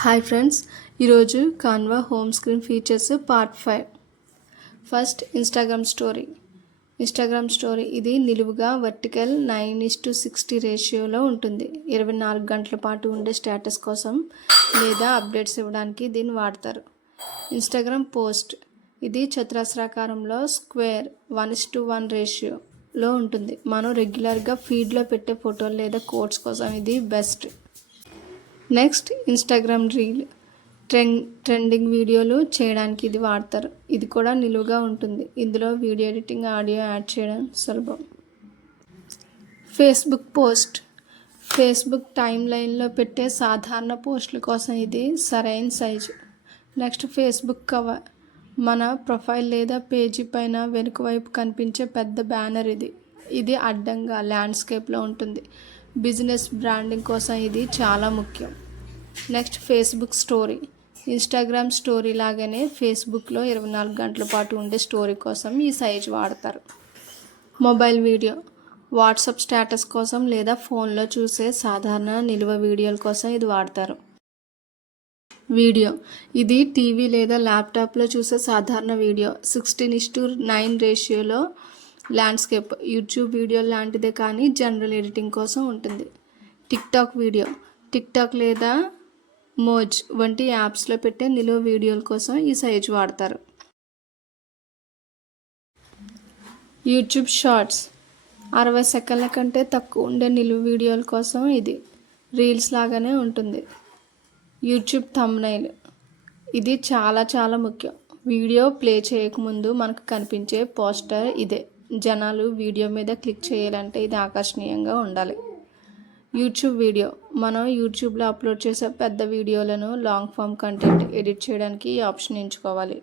Hi friends, ఈరోజు Canva home screen features part 5. First Instagram story ఇది నిలువుగా vertical 9:60 రేషియోలో ఉంటుంది. 24 గంటల పాటు ఉండే స్టేటస్ కోసం లేదా అప్డేట్స్ ఇవ్వడానికి దీన్ని వాడతారు. ఇన్స్టాగ్రామ్ పోస్ట్ ఇది చతురస్రాకారంలో స్క్వేర్ 1:1 రేషియోలో ఉంటుంది. మనం రెగ్యులర్గా ఫీడ్లో పెట్టే ఫోటోలు లేదా కోట్స్ కోసం ఇది best. Next Instagram reel trending వీడియోలు చేయడానికి ఇది వాడతారు. ఇది కూడా నిలువుగా ఉంటుంది. ఇందులో వీడియో ఎడిటింగ్, ఆడియో యాడ్ చేయడం సులభం. ఫేస్బుక్ టైమ్ లైన్లో పెట్టే సాధారణ పోస్టుల కోసం ఇది సరైన సైజు. నెక్స్ట్ ఫేస్బుక్ కవర్ మన ప్రొఫైల్ లేదా పేజీ పైన వెనుక వైపు కనిపించే పెద్ద బ్యానర్. ఇది అడ్డంగా ల్యాండ్స్కేప్లో ఉంటుంది. బిజినెస్ బ్రాండింగ్ కోసం ఇది చాలా ముఖ్యం. Next Facebook story Instagram story లాగానే ఫేస్బుక్లో 24 గంటల పాటు ఉండే స్టోరీ కోసం ఈ సైజు వాడతారు. మొబైల్ వీడియో వాట్సాప్ స్టేటస్ కోసం లేదా ఫోన్లో చూసే సాధారణ నిలువ వీడియోల కోసం ఇది వాడతారు. వీడియో ఇది టీవీ లేదా ల్యాప్టాప్లో చూసే సాధారణ వీడియో 16:9 రేషియోలో ల్యాండ్స్కేప్ యూట్యూబ్ వీడియో లాంటిదే కానీ జనరల్ ఎడిటింగ్ కోసం ఉంటుంది. టిక్టాక్ లేదా మోజ్ వంటి యాప్స్లో పెట్టే నిలువ వీడియోల కోసం ఈ సైజు వాడతారు. యూట్యూబ్ షార్ట్స్ 60 సెకండ్ల కంటే తక్కువ ఉండే నిలువ వీడియోల కోసం ఇది రీల్స్ లాగానే ఉంటుంది. యూట్యూబ్ థంబ్నెయిల్ ఇది చాలా ముఖ్యం. వీడియో ప్లే చేయకముందు మనకు కనిపించే పోస్టర్ ఇదే. జనాలు వీడియో మీద క్లిక్ చేయాలంటే ఇది ఆకర్షణీయంగా ఉండాలి. యూట్యూబ్ వీడియో మనం యూట్యూబ్లో అప్లోడ్ చేసే పెద్ద వీడియోలను లాంగ్ ఫామ్ కంటెంట్ ఎడిట్ చేయడానికి ఈ ఆప్షన్ ఎంచుకోవాలి.